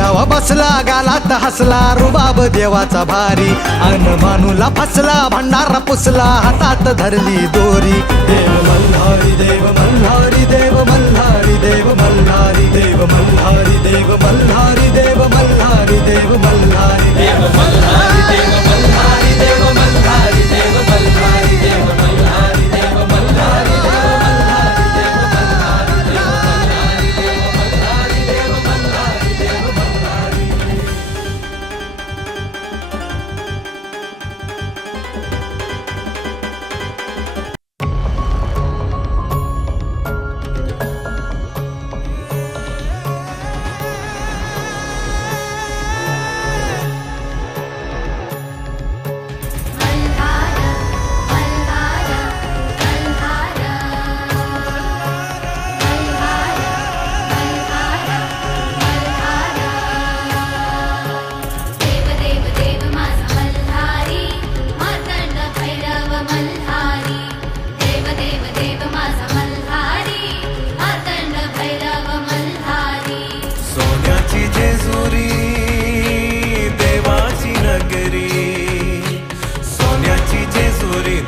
घोड्यावर बसला गालात हसला रुबाब देवाचा भारी अन मानूला फसला भंडारा पुसला हातात धरली दोरी देव मल्हारी देव मल्हारी देव मल्हारी देव मल्हारी देव मल्हारी देव मल्हारी देव मल्हारी देव मल्हारी देव मल्हारी देव मल्हारी देव मल्हारी देव मल्हारी देव मल्हारी देव मल्हारी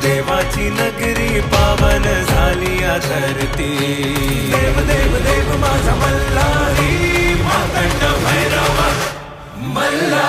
देवाची नगरी पावन झाली या धरती देव देव देव माझा मल्हारी मातंड भैरव मल्हारी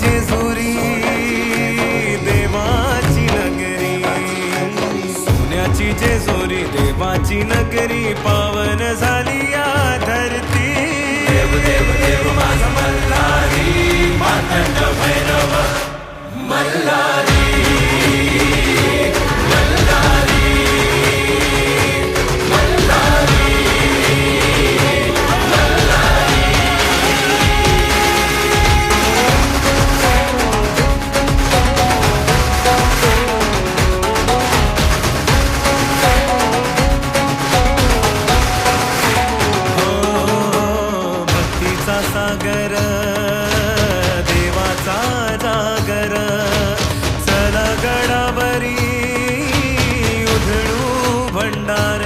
जेजुरी देवाची नगरी सोन्याची जेजुरी देवाची नगरी पावन झाली या धरती देव देव देव माझा मल्हारी मातंड भैरव मल्हारी सागर देवाचा जागर चला गडावरी उधळू भंडार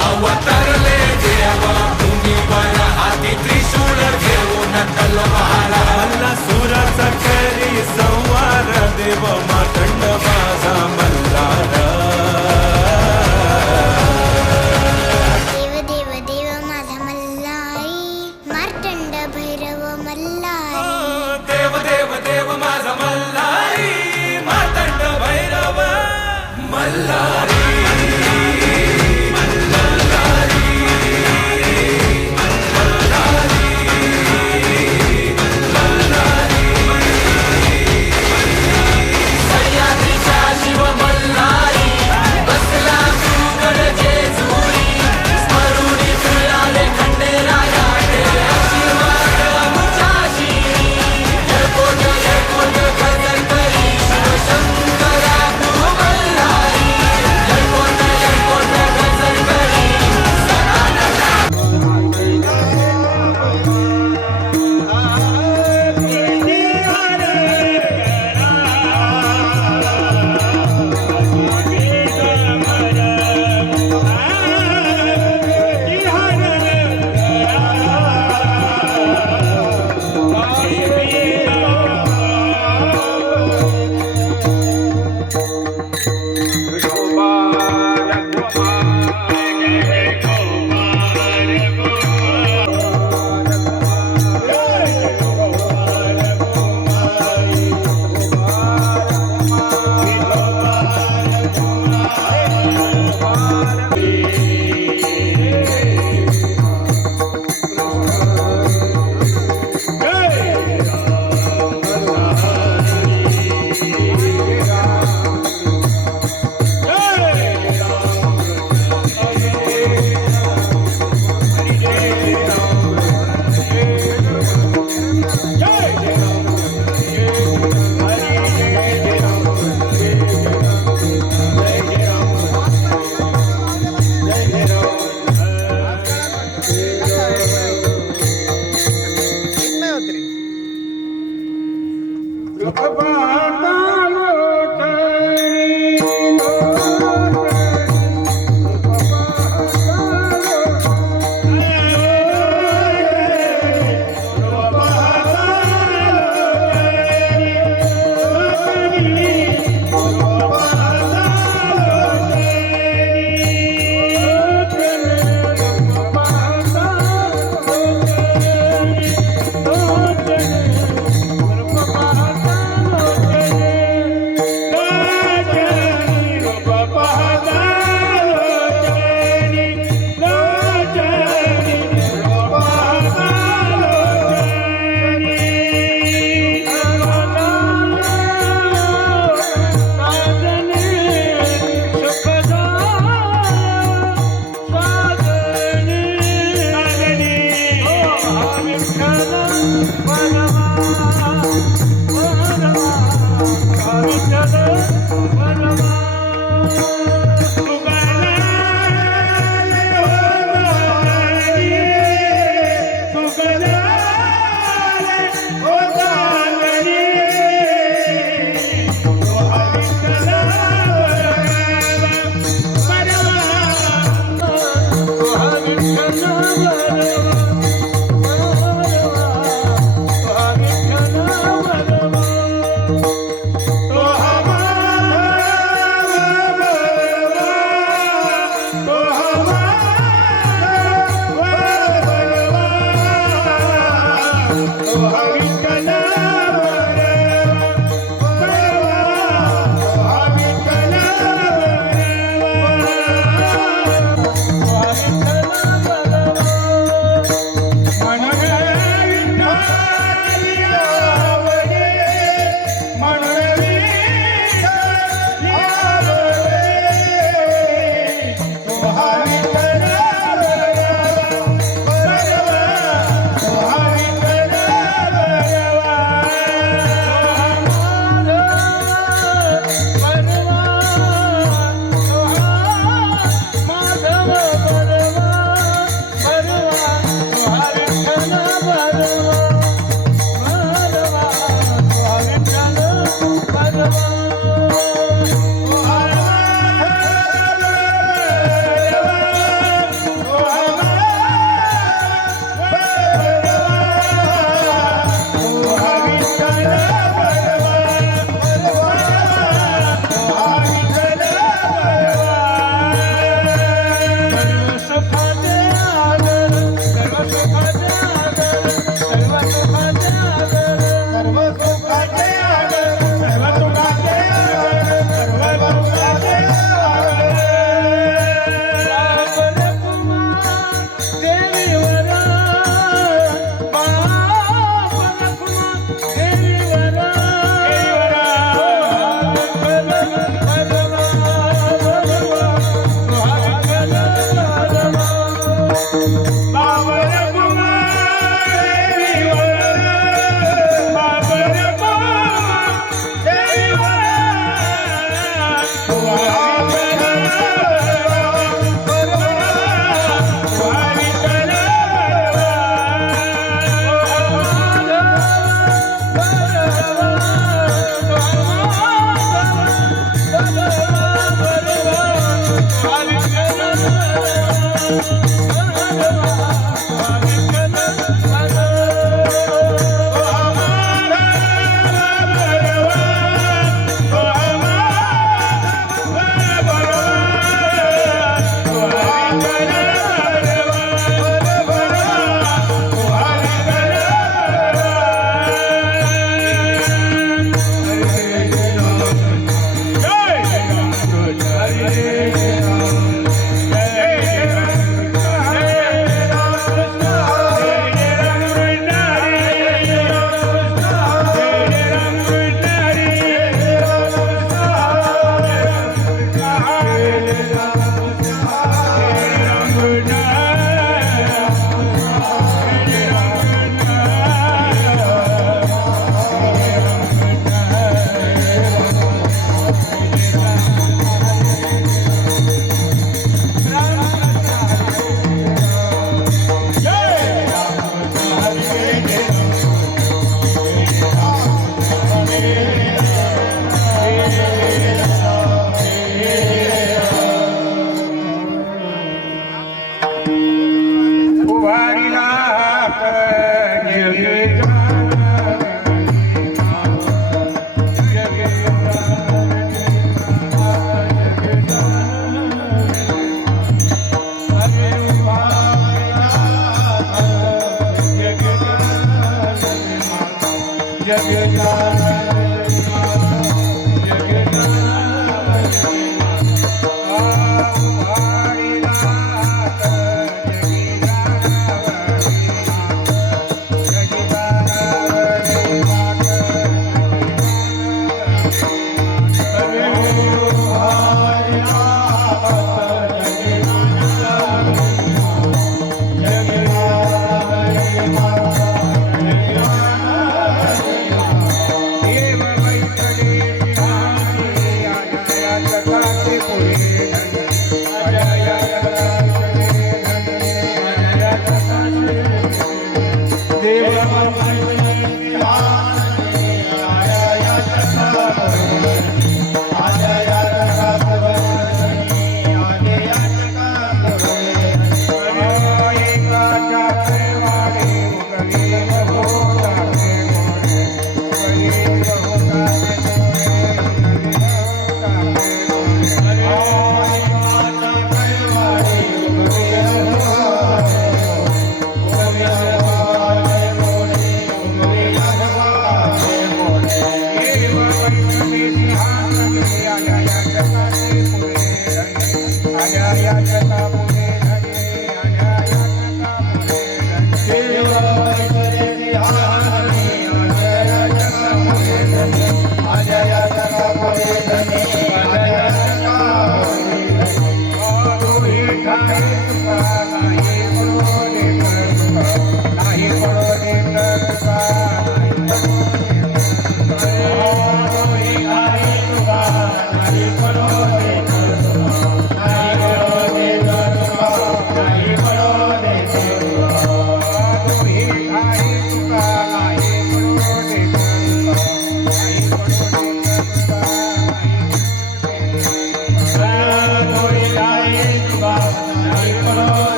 अवतरले देवा भूमीवर हाती त्रिशूळ घेऊन तलवार मल्ला सुराचा करी संवार देव मातंड माझा मल्हार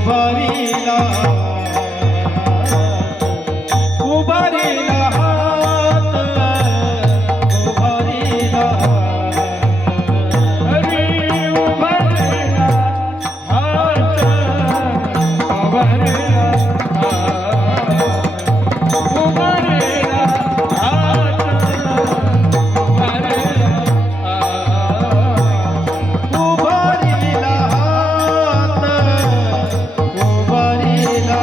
उभारीला उभारीला हात उभारीला हरी उभारीला हात उभारीला उभारीला हात उभारीला उभारीला हात उभारीला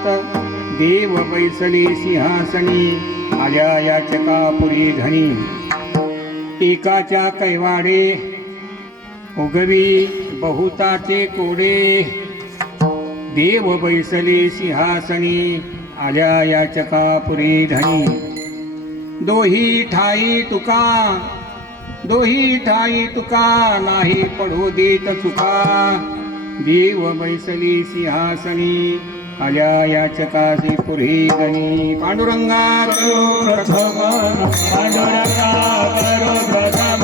तेव्हात देव बैसले सिंहासनी आल्या याचकापुरी धनी. एकाच्या कैवाडे उगवी बहुताचे कोडे, देव बैसले सिंहासनी आल्या याचकापुरी धनी. दोही ठाई तुका नाही पडू देत चुका, देव बैसली सिंहासनी आल्या याचकासी पुरी धनी. पांडुरंगा करो प्रथम, पांडुरंगा करो प्रथम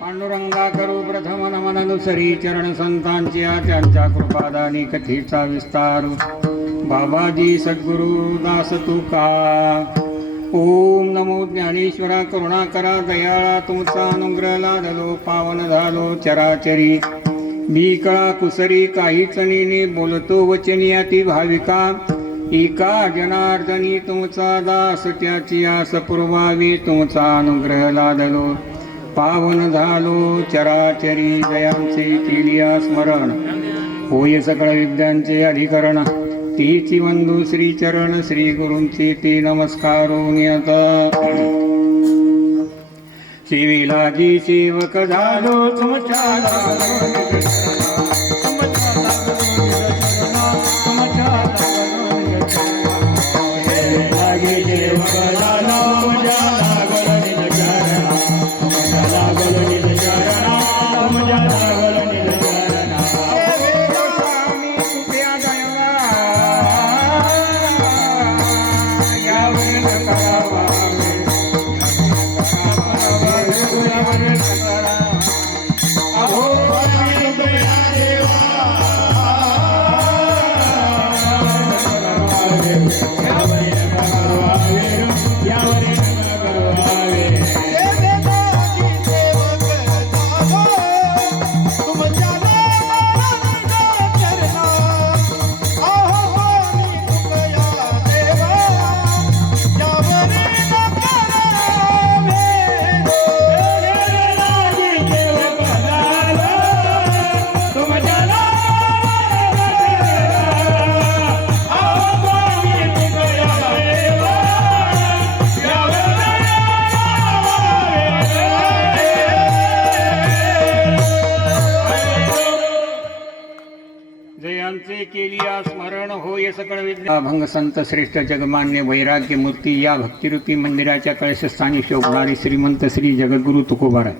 पांडुरंगा करू प्रथम नमन अनुसरी चरण संतांच्या त्यांच्या कृपादानी कथेचा विस्तार. बाबाजी सद्गुरु दास तुका. ओम नमो ज्ञानेश्वरा करुणाकरा दयाळा, तुमचा अनुग्रह लादलो पावन झालो चराचरी. मी कळा कुसरी काहीच नेने बोलतो वचनी अति भाविका. एका जनार्दनी तुमचा दास त्याची आस पुरवावी, तुमचा अनुग्रह लादलो पावन झालो चराचरी. जयांचे केलिया स्मरण होय सकळ विद्यांचे अधिकरण. तेची वंदू श्री चरण श्री गुरूंचे ते नमस्कारो नियत. सेवेला जी सेवक झालो तुमच्या केलिया स्मरण होय सकळ विद्या. अभंग संत श्रेष्ठ जगमान्य वैराग्य मूर्ती या भक्तिरूपी मंदिराच्या कळशस्थानी शोभणारे श्रीमंत श्री जगद्गुरु तुकोबाराय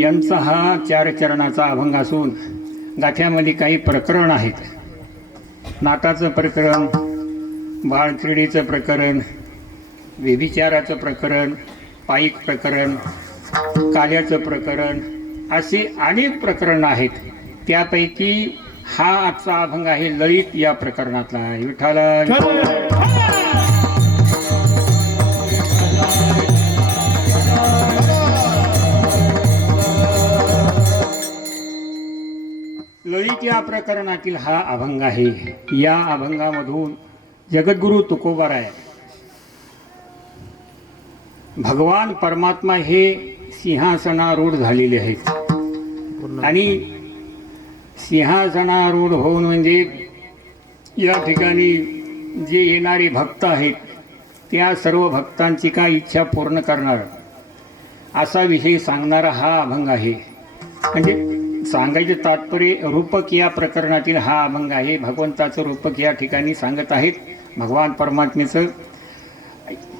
यांचा हा 4 चरणाचा अभंग असून गाथ्यामध्ये काही प्रकरण आहेत. नाटाचं प्रकरण, बाळक्रीडेचं प्रकरण, व्यभिचाराचं प्रकरण, पाईक प्रकरण, काल्याचं प्रकरण, असे अनेक प्रकरण आहेत. त्यापैकी हा आजचा अभंग आहे ललित या प्रकरणातला आहे. विठ्ठला ललित या प्रकरणातील हा अभंग आहे. या अभंगामधून जगद्गुरु तुकोबाराय भगवान परमात्मा हे सिंहासनारूढ झालेले आहेत आणि सिंहासनारूढ होऊन म्हणजे या ठिकाणी जे येणारे भक्त आहेत त्या सर्व भक्तांची काय इच्छा पूर्ण करणार असा विषय सांगणारा हा अभंग आहे. म्हणजे सांगायचे तात्पर्य रूपक या प्रकरणातील हा अभंग आहे. भगवंताचं रूपक या ठिकाणी सांगत आहेत, भगवान परमात्मेचं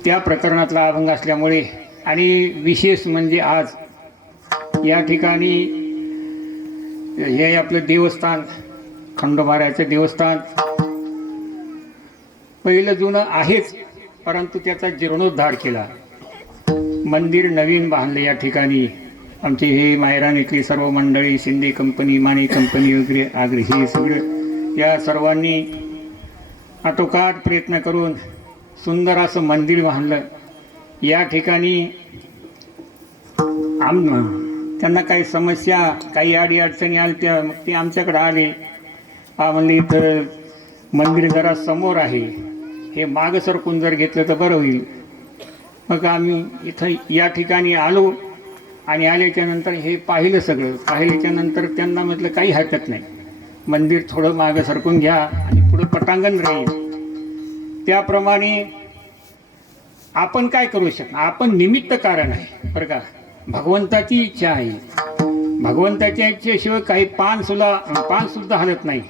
त्या प्रकरणातला अभंग असल्यामुळे. आणि विशेष म्हणजे आज या ठिकाणी हे आपलं देवस्थान खंडोबारायचं देवस्थान पहिलं जुनं आहेच, परंतु त्याचा जीर्णोद्धार केला. मंदिर नवीन बांधलं या ठिकाणी आमचे हे मायरान इथली सर्व मंडळी, शिंदे कंपनी, माने कंपनी वगैरे आग्रे, हे सगळं या सर्वांनी आटोकाट प्रयत्न करून सुंदर असं मंदिर बांधलं. या ठिकाणी त्यांना काही समस्या, काही अडीअडचणी आल्या त्या, मग ते आमच्याकडे आले. म्हणले इथं मंदिर जरा समोर आहे, हे मागं सरकून जर घेतलं तर बरं होईल. मग आम्ही इथं या ठिकाणी आलो आणि आल्याच्या नंतर हे पाहिलं. सगळं पाहिल्याच्या नंतर त्यांना म्हटलं काही हरकत नाही, मंदिर थोडं मागं सरकून घ्या आणि पुढं पटांगण राहील. त्याप्रमाणे आपण काय करू शकतो, आपण निमित्त कारण आहे बरं का. भगवंताची इच्छा आहे, भगवंताच्या इच्छेशिवाय काही पान सुद्धा हलत नाही.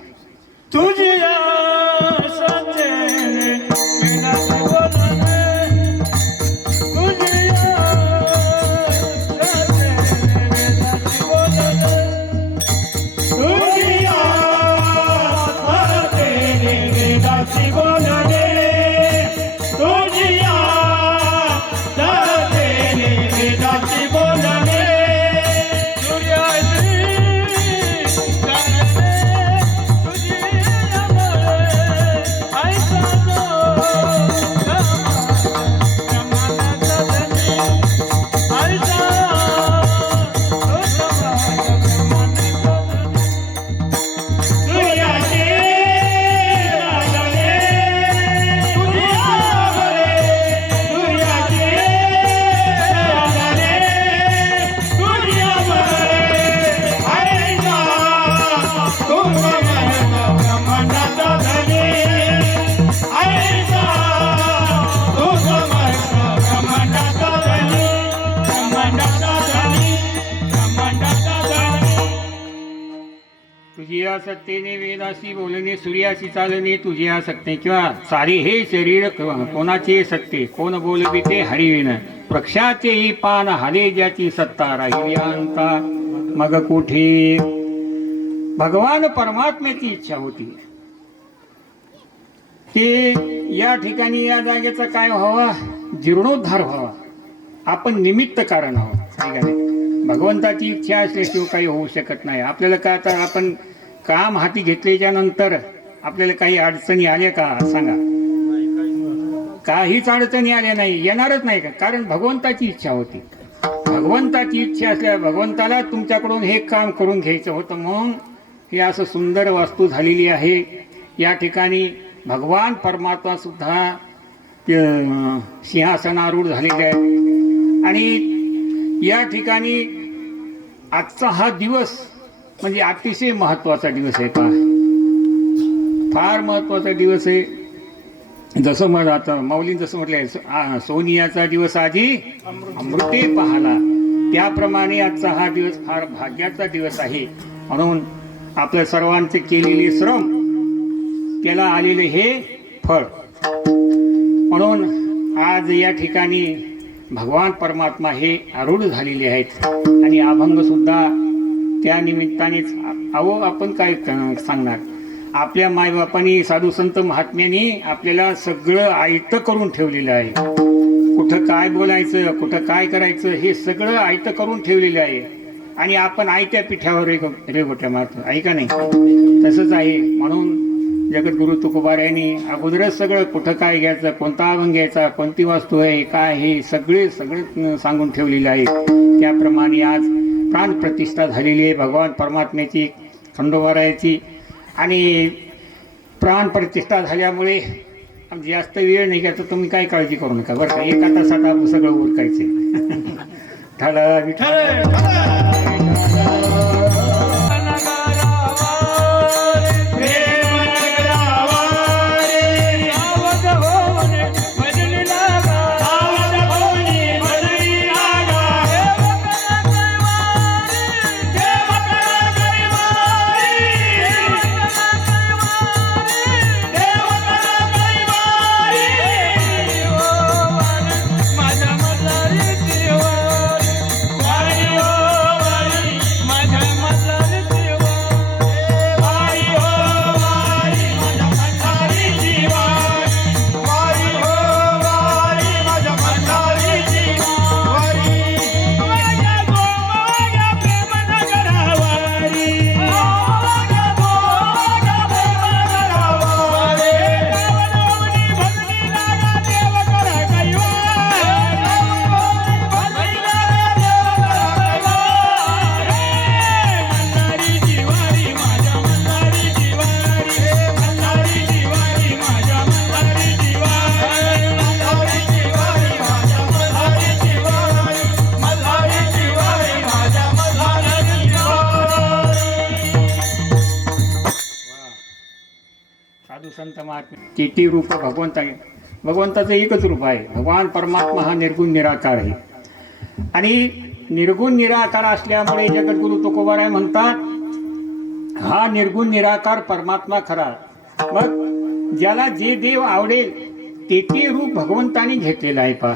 तुझ्या सतेने वेदासी बोलणे, तुझ्या सतेने वेदासी बोलणे, तुझ्या सतेने वेदासी बोलणे, तुझ्या सतेने वेदासी बोलणे, सूर्याची चांदणे, तुझी तुझिया सत्तेने वेदासी बोलणे, सूर्याशी चालणे, तुझिया सत्ते किंवा सारे हे शरीर कोणाचे सत्ते, कोण बोलविते हरिविन, वृक्षाचेही पान हाले ज्याची सत्ता, राहिली अंता मग कुठे. भगवान परमात्म्याची इच्छा होती ते या ठिकाणी या जागेचा काय व्हावा, जीर्णोद्धार व्हावा. आपण निमित्त कारण आहोत, आहे का नाही. भगवंताची इच्छा असल्याशिवाय काही होऊ शकत नाही. आपल्याला काय, आता आपण काम हाती घेतल्याच्या नंतर आपल्याला काही अडचणी आल्या का सांगा. काहीच अडचणी आल्या नाही, येणारच नाही का, कारण भगवंताची इच्छा होती. भगवंताची इच्छा असल्या भगवंताला तुमच्याकडून हे काम करून घ्यायचं होतं, म्हणून हे असं सुंदर वास्तू झालेली आहे. या ठिकाणी भगवान परमात्मा सुद्धा सिंहासनारूढ झालेले आहे. आणि या ठिकाणी आजचा हा दिवस म्हणजे अतिशय महत्त्वाचा दिवस आहे. का फार महत्त्वाचा दिवस आहे. जसं मग आता माऊलीन जसं म्हटलंय, सोनियाचा दिवस आधी अमृते पाहाला, त्याप्रमाणे आजचा हा दिवस फार भाग्याचा दिवस आहे. म्हणून आपल्या सर्वांचे केलेले श्रम त्याला आलेले हे फळ. म्हणून आज या ठिकाणी भगवान परमात्मा हे आरूढ झालेले आहेत आणि अभंग सुद्धा त्या निमित्तानेच. अहो आपण काय सांगणार, आपल्या मायबापांनी साधू संत महात्म्यांनी आपल्याला सगळं आयतं करून ठेवलेलं आहे. कुठं काय बोलायचं, कुठं काय करायचं, हे सगळं आयतं करून ठेवलेलं आहे. आणि आपण आयत्या पिठावर रेगोट्या मारतो, आहे का नाही. तसंच आहे. म्हणून जगद्गुरु तुकोबारायांनी अगोदरच सगळं कुठं काय घ्यायचं, कोणता अभंग घ्यायचा, कोणती वास्तू आहे, काय हे सगळे सांगून ठेवलेलं आहे. त्याप्रमाणे आज प्राणप्रतिष्ठा झालेली आहे भगवान परमात्म्याची, खंडोबारायाची. आणि प्राणप्रतिष्ठा झाल्यामुळे जास्त वेळ नाही घ्यायचा, तुम्ही काय काळजी करू नका बरं का. एका तासात आपण सगळं उरकायचे. ठाला विठ्ठल. माझ्या संत महात्मे किती रूप भगवंताचं एकच रूप आहे. भगवान परमात्मा हा निर्गुण निराकार आहे आणि निर्गुण निराकार असल्यामुळे जगद्गुरु तुकोबाराय म्हणतात हा निर्गुण निराकार परमात्मा खरा. मग ज्याला जे देव आवडेल ते रूप भगवंताने घेतलेलं आहे पहा.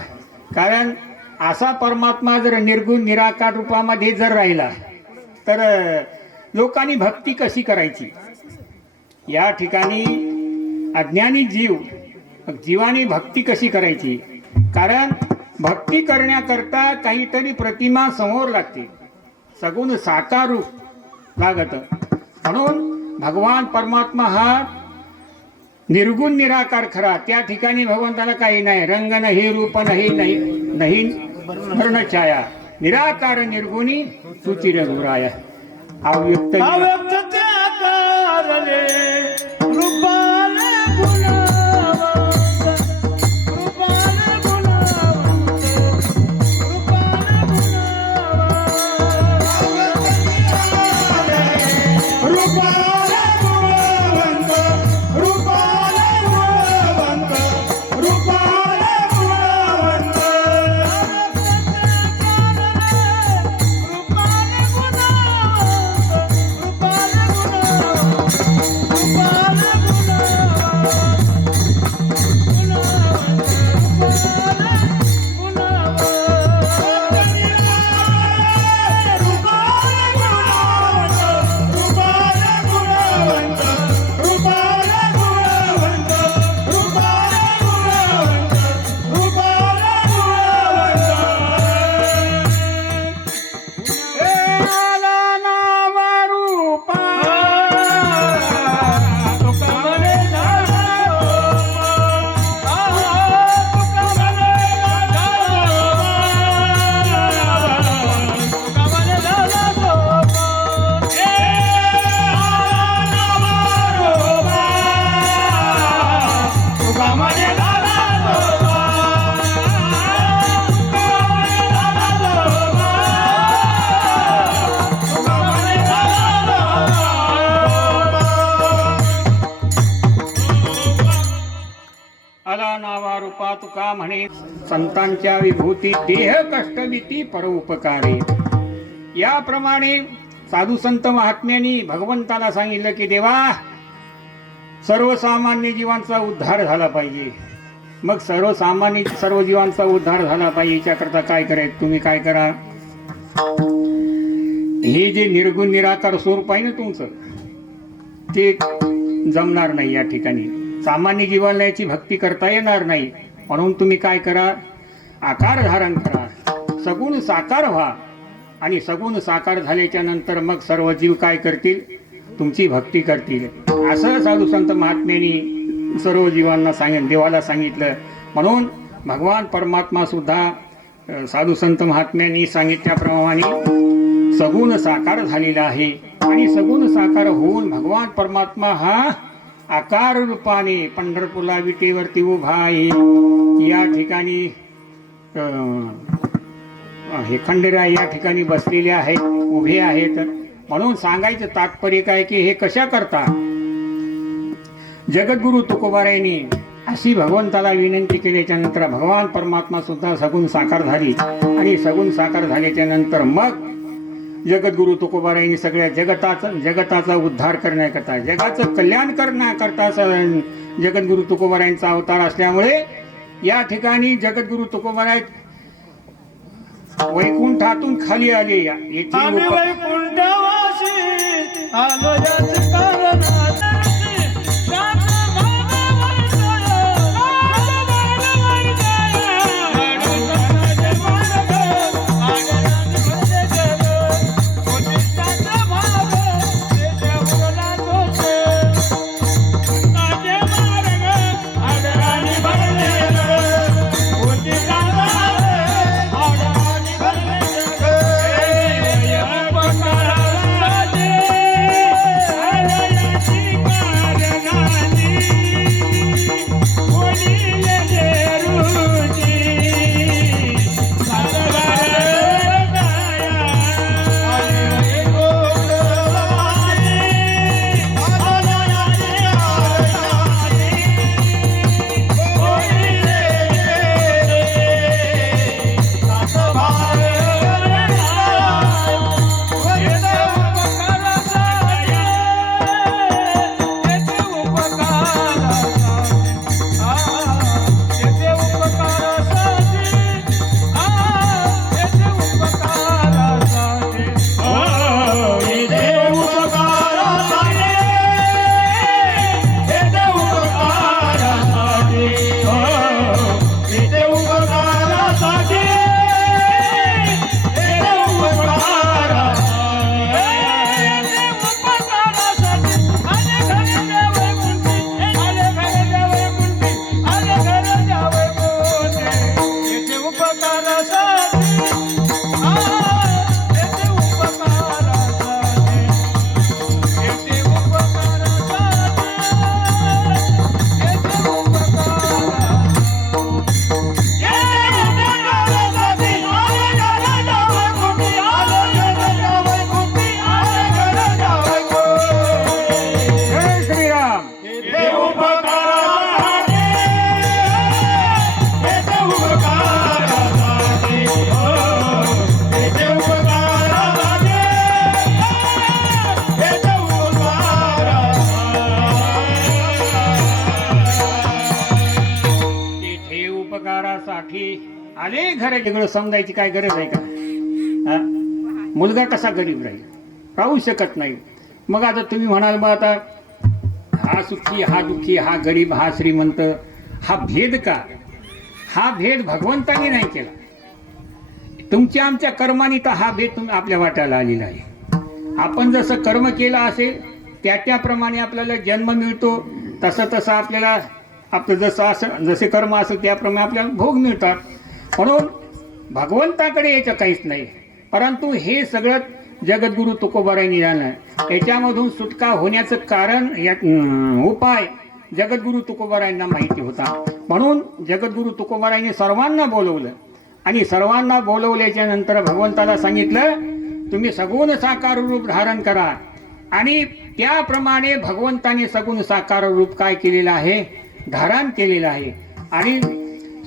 कारण असा परमात्मा जर निर्गुण निराकार रूपामध्ये जर राहिला तर लोकांनी भक्ती कशी करायची. या ठिकाणी अज्ञानी जीवाने भक्ती कशी करायची. कारण भक्ती करण्याकरता काहीतरी प्रतिमा समोर लागते, सगुण साकार रूप लागत. म्हणून भगवान परमात्मा हा निर्गुण निराकार खरा. त्या ठिकाणी भगवंताला काही नाही, रंग नाही, रूप नाही, नाही वर्ण छाया, निराकार निर्गुणी सुचिर गुराया. अव्यक्त रूपा तुका म्हणे संतांच्या विभूती देह कष्टविती परोपकारी. याप्रमाणे साधू संत महात्म्यांनी भगवंताला सांगितलं की देवा सर्वसामान्य जीवांचा उद्धार झाला पाहिजे. मग सर्व जीवांचा उद्धार झाला पाहिजे याच्याकरता काय करायचं. तुम्ही काय करा, हे जे निर्गुण निराकार स्वरूप आहे ना तुमचं ते जमणार नाही. या ठिकाणी सामान्य जीवाला याची भक्ती करता येणार नाही. म्हणून तुम्ही काय करा, आकार धारण करा, सगुण साकार व्हा. आणि सगुण साकार झाल्याच्या नंतर मग सर्व जीव काय करतील, तुमची भक्ती करतील. असं साधू संत महात्म्यांनी सर्व जीवांना देवाला सांगितलं. म्हणून भगवान परमात्मा सुद्धा साधू संत महात्म्यांनी सांगितल्याप्रमाणे सगुण साकार झालेला आहे. आणि सगुण साकार होऊन भगवान परमात्मा हा आकार रूपाने पंढरपूरला विटेवरती उभा आहे. या ठिकाणी हे खंडेराय या ठिकाणी बसलेले आहेत, उभे आहेत. म्हणून सांगायचं तात्पर्य काय की हे कशा करता जगद्गुरु तुकोबारायांनी अशी भगवंताला विनंती केल्याच्या नंतर भगवान परमात्मा सुद्धा सगुण साकार झाली. आणि सगुण साकार झाल्याच्या नंतर मग जगद्गुरु तुकोबारायांनी सगळ्या जगताचा उद्धार करण्याकरता, जगाचं कल्याण करण्याकरता जगद्गुरु तुकोबारायांचा अवतार असल्यामुळे या ठिकाणी जगद्गुरु तुकोबाराय वैकुंठातून खाली आले. आले घर वेगळं समजायची काय गरज आहे का? हा? मुलगा कसा गरीब राहील? राहू शकत नाही. मग आता तुम्ही म्हणाल मग आता हा सुखी हा दुःखी हा गरीब हा श्रीमंत हा भेद का? हा भेद भगवंताने नाही केला. तुमच्या आमच्या कर्माने तर हा भेद तुम्ही आपल्या वाट्याला आलेला आहे. आपण जसं कर्म केलं असेल त्याप्रमाणे आपल्याला जन्म मिळतो. तसं आपल्याला आपलं जसे कर्म असेल त्याप्रमाणे आपल्याला भोग मिळतात. म्हणून भगवंताकडे याचं काहीच नाही. परंतु हे सगळं जगद्गुरु तुकोबारायांनी जाणलं. याच्यामधून सुटका होण्याचं कारण उपाय जगद्गुरु तुकोबारायांना माहिती होता. म्हणून जगद्गुरु तुकोबारायांनी सर्वांना बोलवलं आणि सर्वांना बोलवल्याच्या नंतर भगवंताला सांगितलं तुम्ही सगुण साकार रूप धारण करा. आणि त्याप्रमाणे भगवंताने सगुण साकार रूप काय केलेलं आहे? धारण केलेलं आहे. आणि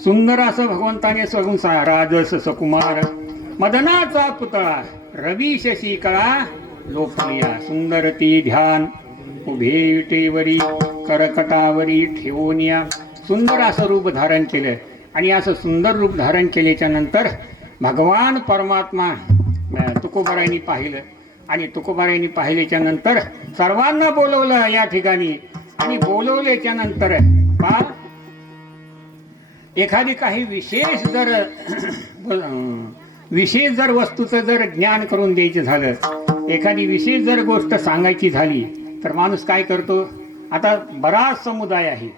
सुंदर असं भगवंताने सगुण राजस सकुमार मदनाचा पुतळा रवी शशी कळा लोकलिया सुंदर ती ध्यान उभे विटेवरी करकटावरी ठेवूनिया सुंदर असं रूप धारण केलं. आणि असं सुंदर रूप धारण केल्याच्या नंतर भगवान परमात्मा तुकोबारायांनी पाहिलं. आणि तुकोबारायांनी पाहिल्याच्या नंतर सर्वांना बोलवलं या ठिकाणी. आणि बोलवल्याच्या नंतर एखादी काही विशेष जर वस्तूचं जर ज्ञान करून द्यायचं झालं, एखादी विशेष जर गोष्ट सांगायची झाली तर माणूस काय करतो? आता बराच समुदाय आहे.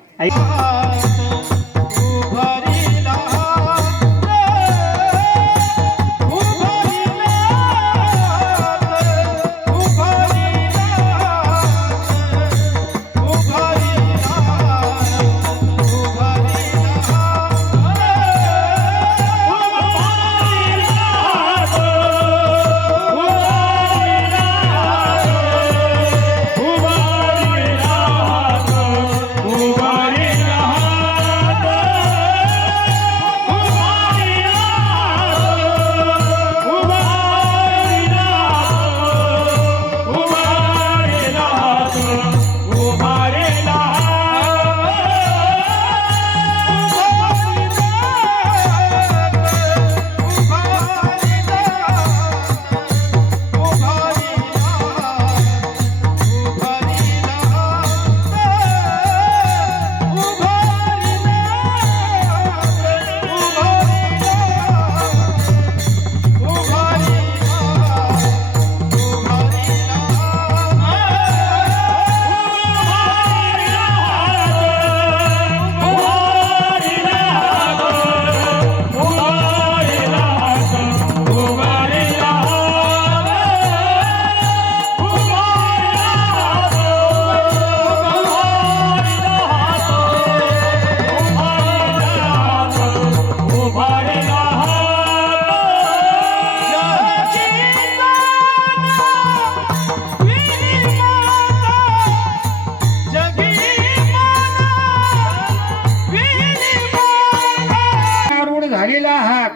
झालेला आहात.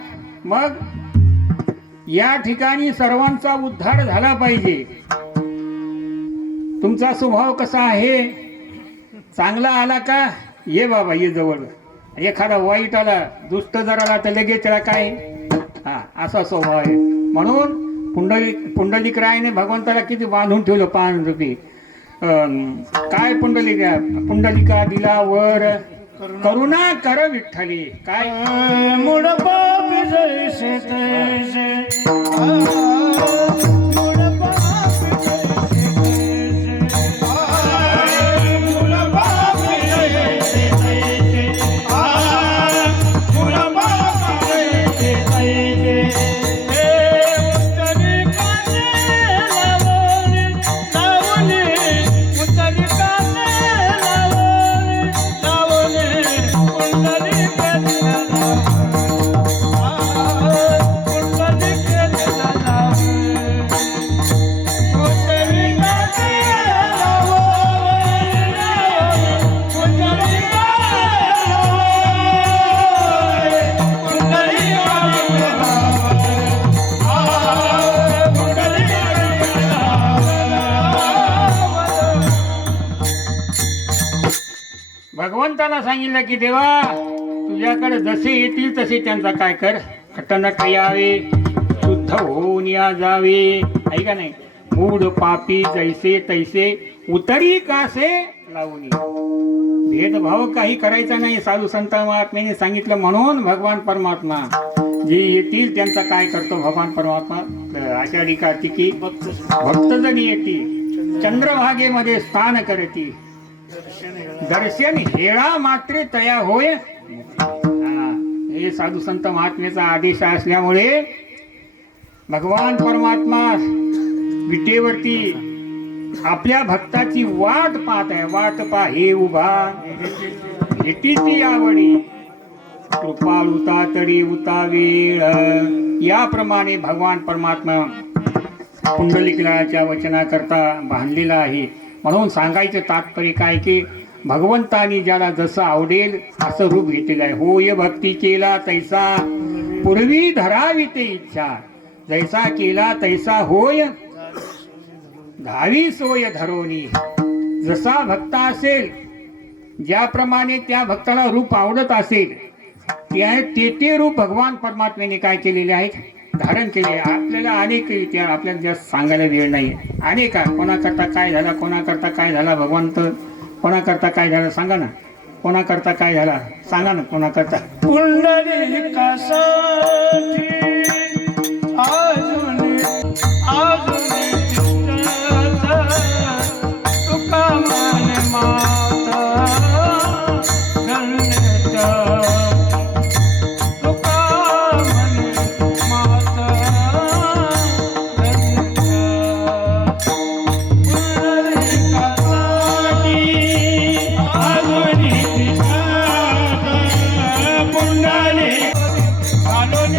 मग या ठिकाणी सर्वांचा उद्धार झाला पाहिजे. तुमचा स्वभाव कसा आहे? चांगला आला का ये बाबा ये जवळ. एखादा वाईट आला दुष्ट जर आला तर लगेच त्याला काय असा स्वभाव आहे. म्हणून पुंडलिकरायाने भगवंताला किती बांधून ठेवलं 5 रुपये. काय पुंडलिका दिला वर करुणा कर विठ्ठली. काय मुड पाप जैसे तैसे मुड पाप जैसे तैसे मुड पाप जैसे तैसे मुड पाप जैसे तैसे भगवंताला सांगितलं की देवा तू तुझ्याकडे जसे येतील तसे त्यांचा काय कर, खटनट यावे, शुद्ध होऊन या जावे. आहे का नाही? मूढ पापी जैसे तैसे उतरी कासे लावणी. भेदभाव काही करायचा नाही. साधू संत महात्म्याने सांगितलं. म्हणून भगवान परमात्मा जे येतील त्यांचा काय करतो भगवान परमात्मा, आषाढी कार्तिकी भक्तजन येतील चंद्रभागेमध्ये स्थान करती, दर्शन हेळा मात्रे तया होय. हे साधू संत महात्म्याचा आदेश असल्यामुळे भगवान परमात्मा विटेवरती आपल्या भक्ताची वाट पाहत आहे. वाट पाहे उभा भेटीची आवडी, कृपाळुता तरी उता वेळ. याप्रमाणे भगवान परमात्मा कुंडलिकाच्या वचनाकरता बांधलेला आहे. म्हणून सांगायचं तात्पर्य काय की भगवंतानी ज्याला जसं आवडेल असं रूप घेतलेलं आहे. होय भक्ती केला तैसा पूर्वी धरावी ते इच्छा, जैसा केला तैसा होय धावी सोय धरोनी. जसा भक्त असेल, ज्याप्रमाणे त्या भक्ताला रूप आवडत असेल, ते रूप भगवान परमात्म्याने काय केलेले आहेत, धारण केले. आपल्याला अनेक त्या आपल्याला जास्त सांगायला वेळ नाही. अनेक कोणाकरता काय झाला, कोणाकरता काय झाला, भगवंत कोणाकरता काय झालं सांगा ना. कोणाकरता काय झाला सांगा ना. कोणाकरता पुंडलिकासाठी अजून तुका मन माता धन्यता, तुका मन माता धन्यता. पुंडलिकासाठी अजून पुंडलिक घालून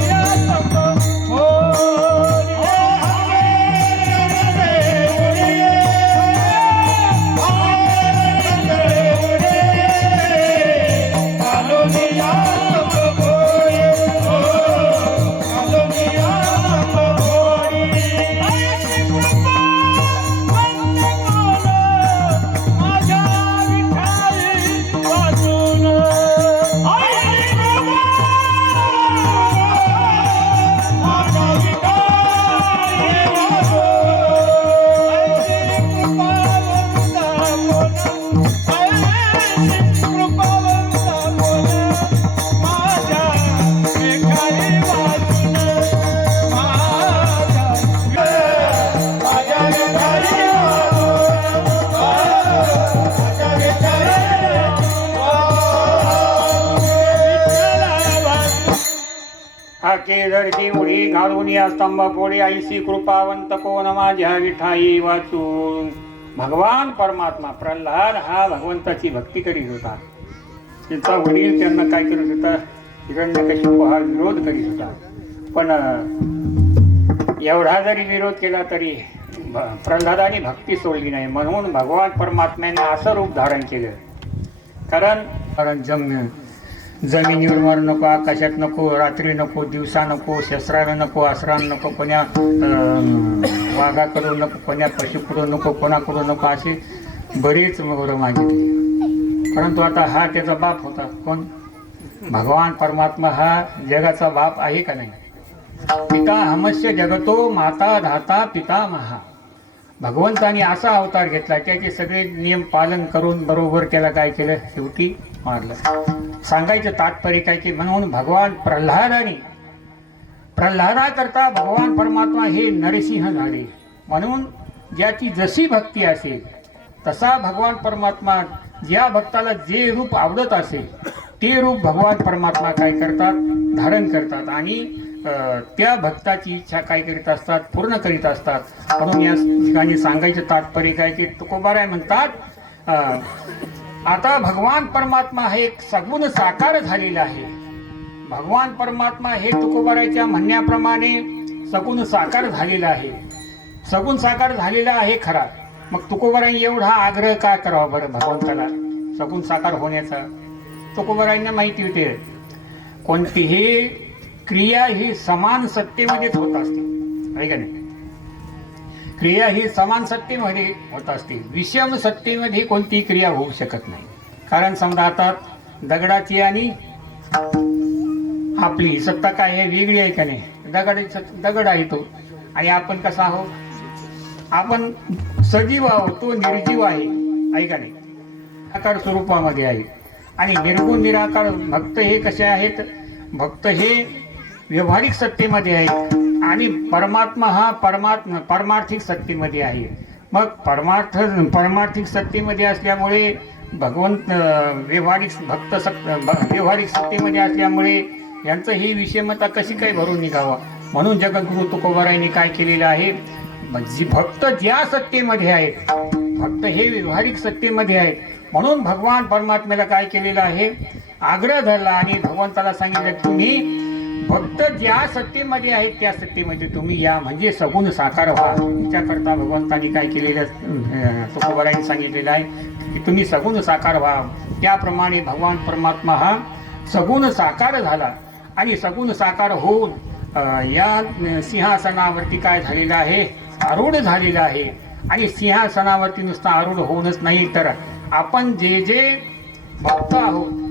केदरची उडी घालून या स्तंभापुढे ऐशी कृपावंत कोण माझ्या विठाई वाचून. भगवान परमात्मा प्रल्हाद हा भगवंताची भक्ती करीत होता. त्याचा वडील त्यांना काय करत होता, हिरण्यकशिपू हा विरोध करीत होता. पण एवढा जरी विरोध केला तरी प्रल्हादाने भक्ती सोडली नाही. म्हणून भगवान परमात्म्याने असं रूप धारण केलं. कारण जमिनीवर मर नको, आकाशात नको, रात्री नको, दिवसा नको, शस्त्रानं नको, अस्त्रानं नको, कोण्या वाघाकडून नको, कोण्या पशुकडून नको, कोणाकडून नको, असे बरेच वर मागितले. परंतु आता हा त्याचा बाप होता. कोण? भगवान परमात्मा हा जगाचा बाप आहे का नाही? पिता हमस्य जगतो माता धाता पिता महा. भगवंताने असा अवतार घेतला, त्याचे सगळे नियम पालन करून बरोबर त्याला काय केलं, शेवटी मारलं. सांगायचं तात्पर्य काय की म्हणून भगवान प्रल्हादाकरता भगवान परमात्मा हे नरसिंह झाले. म्हणून ज्याची जशी भक्ती असेल तसा भगवान परमात्मा ज्या भक्ताला जे रूप आवडत असेल ते रूप भगवान परमात्मा काय करतात, धारण करतात आणि त्या भक्ताची इच्छा काय करीत असतात, पूर्ण करीत असतात. म्हणून या ठिकाणी सांगायचं तात्पर्य काय की तुकोबाराय म्हणतात, आता भगवान परमात्मा हे एक सगुण साकार झालेला आहे. भगवान परमात्मा हे तुकोबारायच्या म्हणण्याप्रमाणे सगुण साकार झालेला आहे. सगुण साकार झालेला आहे खरा. मग तुकोबाराय एवढा आग्रह का करावा बरं भगवंताला सगुण साकार होण्याचा? तुकोबारायांना माहिती होते कोणतीही क्रिया ही समान सत्तेमध्येच होत असते, आहे का नाही? क्रिया ही समान सत्तेमध्ये होत असते. विषम सत्तेमध्ये कोणती क्रिया होऊ शकत नाही. कारण समजा आता दगडाची आणि आपली सत्ता काय आहे, वेगळी आहे का नाही? दगड आहे तो, आणि आपण कसा आहोत? आपण सजीव आहोत, तो निर्जीव आहे का नाही? आकार स्वरूपामध्ये आहे. आणि निर्गुण निराकार भक्त हे कसे आहेत? भक्त हे व्यवहारिक सत्तेमध्ये आहेत, आणि परमात्मा हा परमार्थिक सत्तेमध्ये आहे. मग परमार्थिक सत्तेमध्ये असल्यामुळे भगवंत व्यवहारिक सत्तेमध्ये असल्यामुळे यांचं ही विषमता कशी काय भरून निघावा? म्हणून जगद्गुरु तुकोबारायांनी काय केलेलं आहे? भक्त ज्या सत्तेमध्ये आहेत, भक्त हे व्यवहारिक सत्तेमध्ये आहेत, म्हणून भगवान परमात्म्याला काय केलेलं आहे? आग्रह धरला आणि भगवंताला सांगितलं, तुम्ही भक्त ज्या सत्तेमध्ये आहेत त्या सत्तेमध्ये तुम्ही या, म्हणजे सगुण साकार व्हा. त्याच्याकरता भगवंतांनी काय केलेलं, तुकोबारायांनी सांगितलेलं आहे की तुम्ही सगुण साकार व्हा. त्याप्रमाणे भगवान परमात्मा हा सगुण साकार झाला, आणि सगुण साकार होऊन या सिंहासनावरती काय झालेलं आहे? आरूढ झालेला आहे. आणि सिंहासनावरती नुसतं आरूढ होऊनच नाही, तर आपण जे जे भक्त आहोत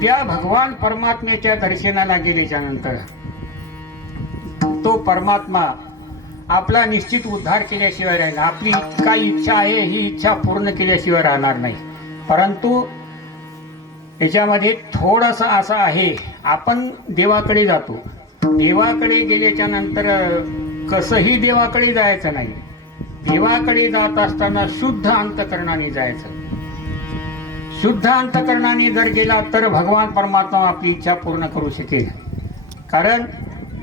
त्या भगवान परमात्म्याच्या दर्शनाला गेल्याच्या नंतर तो परमात्मा आपला निश्चित उद्धार केल्याशिवाय राहील. आपली काय इच्छा आहे ही इच्छा पूर्ण केल्याशिवाय राहणार नाही. परंतु याच्यामध्ये थोडंसं असं आहे, आपण देवाकडे जातो, देवाकडे गेल्याच्या नंतर कसंही देवाकडे जायचं नाही. देवाकडे जात असताना शुद्ध अंतकरणाने जायचं. शुद्ध अंतकरणाने जर गेला तर भगवान परमात्मा आपली इच्छा पूर्ण करू शकेल. कारण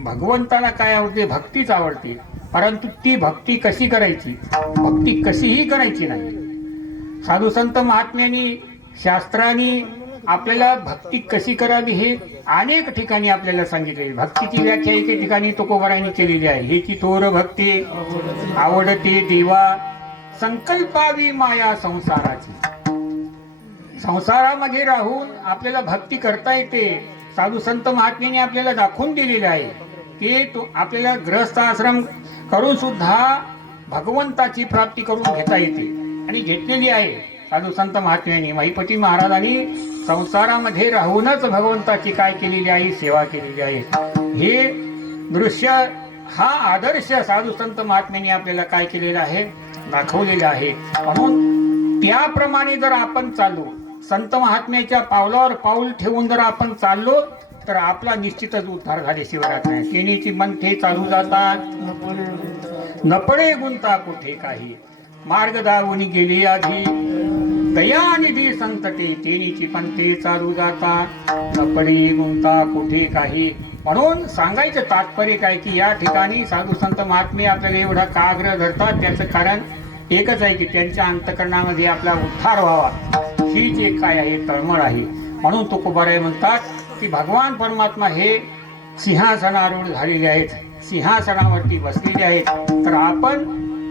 भगवंताला काय आवडते? भक्तीच आवडते. परंतु ती भक्ती कशी करायची? भक्ती कशीही करायची नाही. साधू संत महात्म्यांनी, शास्त्रांनी आपल्याला भक्ती कशी करावी हे अनेक ठिकाणी आपल्याला सांगितले. भक्तीची व्याख्या एके ठिकाणी तुकोबारायांनी केलेली आहे. हेची थोर भक्ती आवडते देवा, संकल्पावी माया संसाराची. संसारामध्ये राहून आपल्याला भक्ती करता येते. साधू संत महात्म्याने आपल्याला दाखवून दिलेले आहे की तो आपल्याला गृहस्थ आश्रम करून सुद्धा भगवंताची प्राप्ती करून घेता येते, आणि घेतलेली आहे साधू संत महात्म्यांनी. महिपती महाराजांनी संसारामध्ये राहूनच भगवंताची काय केलेली आहे? सेवा केलेली आहे. हे दृश्य, हा आदर्श साधू संत महात्म्यांनी आपल्याला काय केलेला आहे? दाखवलेला आहे. म्हणून त्याप्रमाणे जर आपण चाललो, संत महात्म्याच्या पावलावर पाऊल ठेवून जर आपण चाललो, तर आपला निश्चितच उद्धार झाल्याशिवाय राहत नाही. तेनीची मंथे चालू जातात, नपडे गुंता कुठे काही, मार्ग दावून गेली आधी, दयानिधी संतते तेनीची पंथे चालू जातात, नपडे गुंता कुठे काही. म्हणून सांगायचं तात्पर्य काय की या ठिकाणी साधू संत महात्मे आपल्याला एवढा का आग्रह धरतात? त्याचं कारण एकच आहे की त्यांच्या अंतकरणामध्ये आपला उद्धार व्हावा, ही जे काय आहे तळमळ आहे. म्हणून तुकोबाराय म्हणतात की भगवान परमात्मा हे सिंहासनारूढ झालेले आहेत, सिंहासनावरती बसलेले आहेत. तर आपण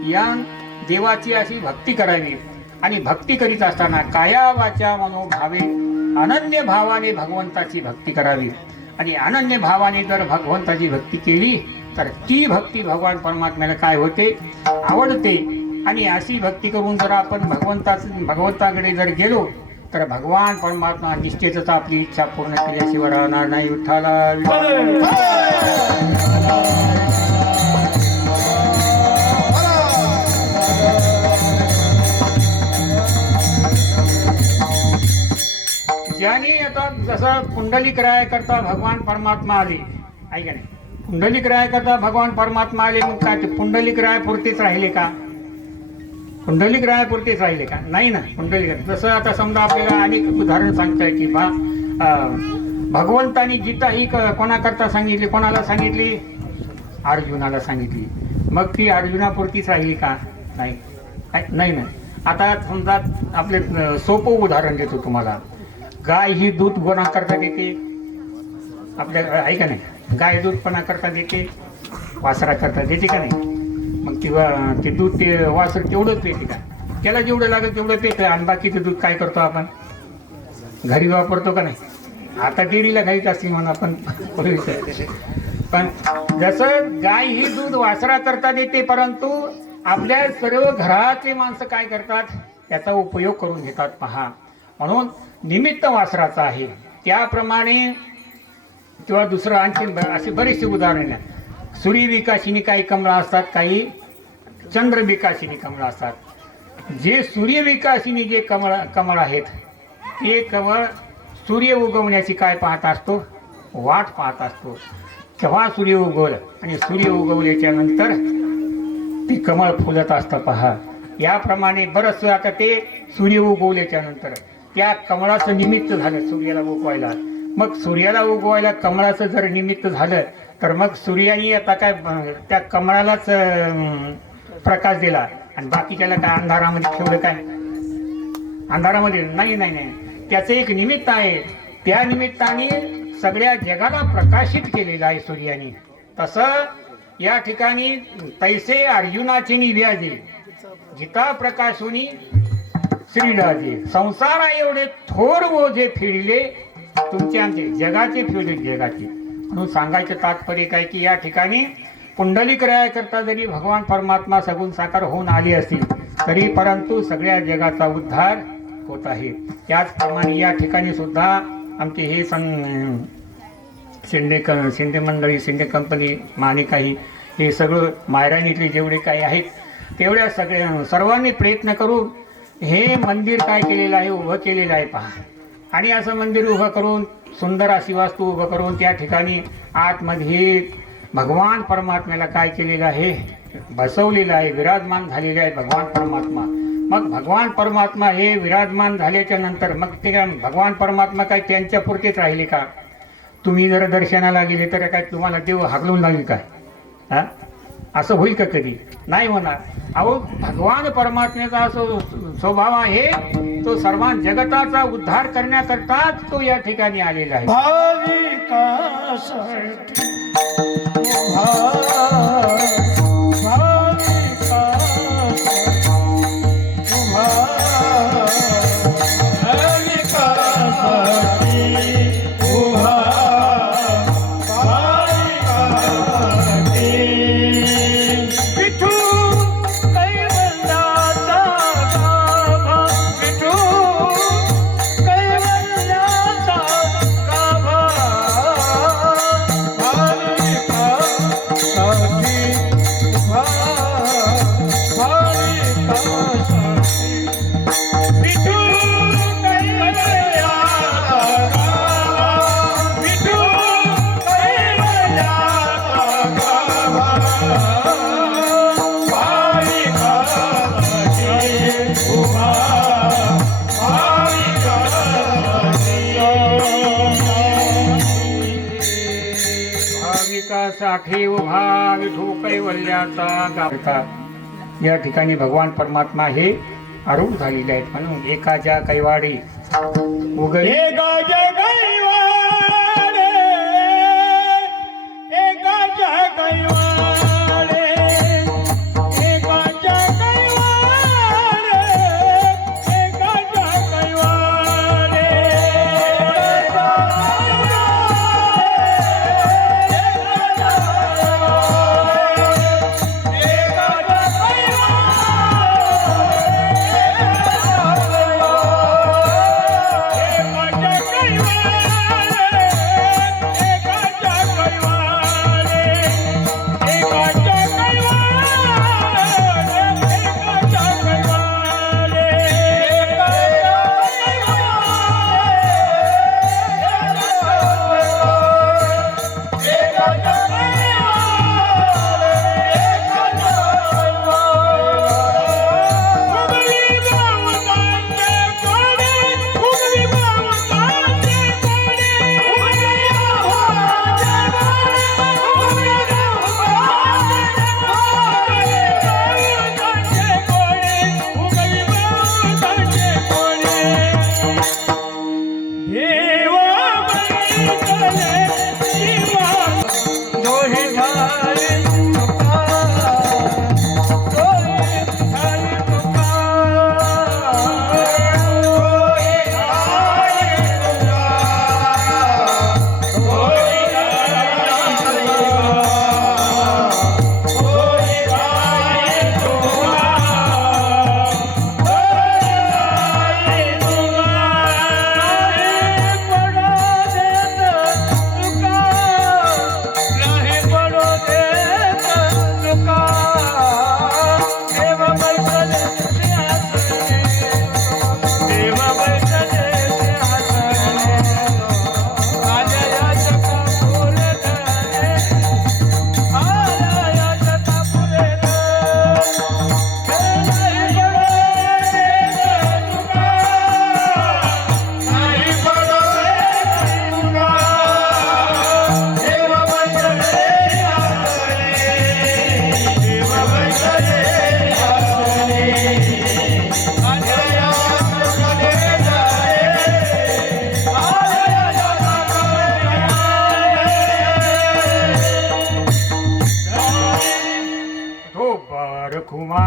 या देवाची अशी भक्ती करावी, आणि भक्ती करीत असताना काया वाचा मनोभावे अनन्य भावाने भगवंताची भक्ती करावी. आणि अनन्य भावाने जर भगवंताची भक्ती केली तर ती भक्ती भगवान परमात्म्याला काय होते? आवडते. आणि अशी भक्ती करून जर आपण भगवंताकडे जर गेलो तर भगवान परमात्मा निश्चितच आपली इच्छा पूर्ण केल्याशिवाय राहणार नाही. विठ्ठला ज्याने आता जसं पुंडलिक राया करता भगवान परमात्मा आले, ऐका नाही, पुंडलिक राया करता भगवान परमात्मा आले, मग काय ते पुंडलिक रायापुरतेच राहिले का? पुंडलिक रायापुरतेच राहिले का? नाही ना. पुंडलिक जसं आता समजा आपल्याला अनेक उदाहरण सांगताय की भगवंतानी गीता ही कोणाकरता सांगितली? कोणाला सांगितली? अर्जुनाला सांगितली. मग ती अर्जुनापुरतीच राहिली का? नाही, नाही ना. आता समजा आपले सोपं उदाहरण देतो तुम्हाला. गाय ही दूध गोणा करता देते आपल्या, ऐका नाही, गाय दूधपणा करता देते, वासरा करता देते का नाही? मग किंवा ते दूध ते वासर तेवढंच पिते का? त्याला जेवढं लागेल तेवढं पितं, आणि बाकीचं दूध काय करतो आपण? घरी वापरतो का नाही? आता डेअरीला घाईत असते म्हणून आपण. पण जसं गाय ही दूध वासरा करता देते, परंतु आपल्या सर्व घरातले माणसं काय करतात? त्याचा उपयोग करून घेतात. पहा, म्हणून निमित्त वासराचा आहे. त्याप्रमाणे किंवा दुसरं आणखी अशी बरीचशी उदाहरणे आहेत. सूर्यविकासिनी काही कमळं असतात, काही चंद्रविकासिनी कमळं असतात. जे सूर्यविकासिनी जे कमळ आहेत ते कमळ सूर्य उगवण्याची काय पाहत असतो, वाट पाहत असतो. केव्हा सूर्य उगवल आणि सूर्य उगवल्याच्या नंतर ते कमळ फुलत असतं पहा. याप्रमाणे बरंच आता ते सूर्य उगवल्याच्या नंतर त्या कमळाचं निमित्त झालं सूर्याला उगवायला. मग सूर्याला उगवायला कमळाचं जर निमित्त झालं तर मग सूर्याने आता काय त्या कमळालाच प्रकाश दिला आणि बाकीच्याला काय अंधारामध्ये ठेवलं, काय अंधारामध्ये नाही नाही नाही. त्याचं एक निमित्त आहे. त्या निमित्ताने सगळ्या जगाला प्रकाशित केलेलं आहे सूर्याने. तसं या ठिकाणी तैसे अर्जुनाचे व्याजे गीता प्रकाशुनी श्रीराजे संसारा एवढे थोर ओझे फिरले तुमच्या जगाचे फिरले जगाचे. म्हणून सांगायचं तात्पर्य काय की या ठिकाणी पुंडलिक रायाकरता जरी भगवान परमात्मा सगुण साकार होऊन आले असतील तरी परंतु सगळ्या जगाचा उद्धार होत आहे. त्याचप्रमाणे या ठिकाणी सुद्धा आमचे हे शिंदे मंडळी, शिंदे कंपनी, माणिकाही हे सगळं मायराणीतले जेवढे काही आहेत तेवढ्या सर्वांनी प्रयत्न करून हे मंदिर काय केलेलं आहे, उभं केलेलं आहे पहा. आणि असं मंदिर उभं करून सुंदर अशी वास्तू उभं करून त्या ठिकाणी आतमध्ये भगवान परमात्म्याला काय केलेलं आहे, बसवलेलं आहे, विराजमान झालेले आहे भगवान परमात्मा. मग भगवान परमात्मा हे विराजमान झाल्याच्या नंतर मग ते भगवान परमात्मा काय त्यांच्या पुरतेच राहिले का? तुम्ही जर दर्शनाला गेले तर काय तुम्हाला देव हागलून लागेल काय? हां, असं होईल का? कधी नाही होणार. अहो, भगवान परमात्म्याचा असं स्वभाव आहे, तो सर्व जगताचा उद्धार करण्याकरताच तो या ठिकाणी आलेला आहे. भाविकासाठी उभा विठू कैवल्याचा गावता. या ठिकाणी भगवान परमात्मा हे आरूढ झालेले आहेत. म्हणून एकाच्या कैवाडी उगले तो बार खुमा